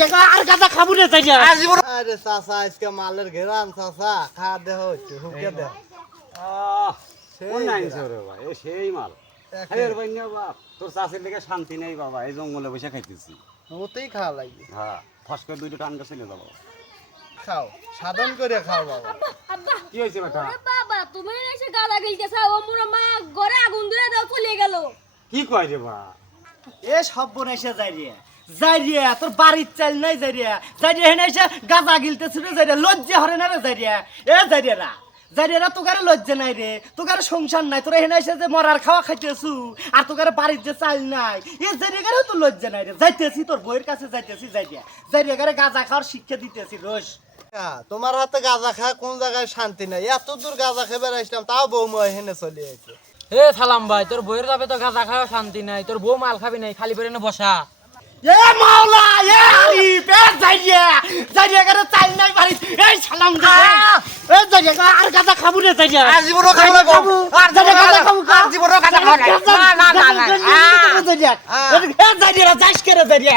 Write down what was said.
জায়গা আর গাঁজা খাবো রে তাই যা আরে চাচা আজকে মালের ঘেরান চাচা খা দেহ একটু হুকে দেহ কোন আইনছে রে ভাই এ সেই মাল আরে ভাই না বাপ তোর চাষের দিকে শান্তি নেই বাবা এই জঙ্গলে বসে খাইতেছি ওতেই খাওয়া লাগবে হ্যাঁ ফসকে দুইটা টানটা ছিল যাবো খাও সাধন করে খাও বাবা আব্বা কি হয়েছে বেটা আরে বাবা তুমি এসে গালা গিলতেছ ও মোরা মা ঘরে আগুন ধরে দাও চলে গেল কি কয় রে বা এ সব বনাইছে যাই রে তোর বাড়ির চাল নাই যাই রে হেনে এসে গাঁজা গিলতেছ রে যাই রে লজ্জা হরে না রে যাই রে তোকারে লজ্জা নাই রে তোকারে সংসার নাই তোরা হেনে এসে যে মরার খাওয়া খাইতেছু আর তোকারে বাড়ির যে চাল নাই এ যাই তো লজ্জা নাই রে যাইতেছি তোর বইয়ের কাছে যাইতেছি যাই রে গাঁজা খাওয়ার শিক্ষা দিতেছি রোজ তোমার হাতে গাঁজা খা কোন জায়গায় শান্তি নাই এত দূর গাঁজা খেয়ে বেড়াইছিলাম তাও বৌমা এখানে চলে গেছে এ সালাম ভাই তোর বইয়ের যাবে তো গাঁজা খাওয়া শান্তি নাই তোর বউ মাল খাবি নাই খালি পেরে বসা এ মাওলা এ আরিফ এ যাই রে করে চাল নাই বাড়ি এই সালাম দে এ যাই রে আর গাঁজা খাবো রে তাই যা জীবনও খাবো আর গাঁজা খাবো জীবনও গাঁজা খাবো যাই রে যাইস করে যাই রে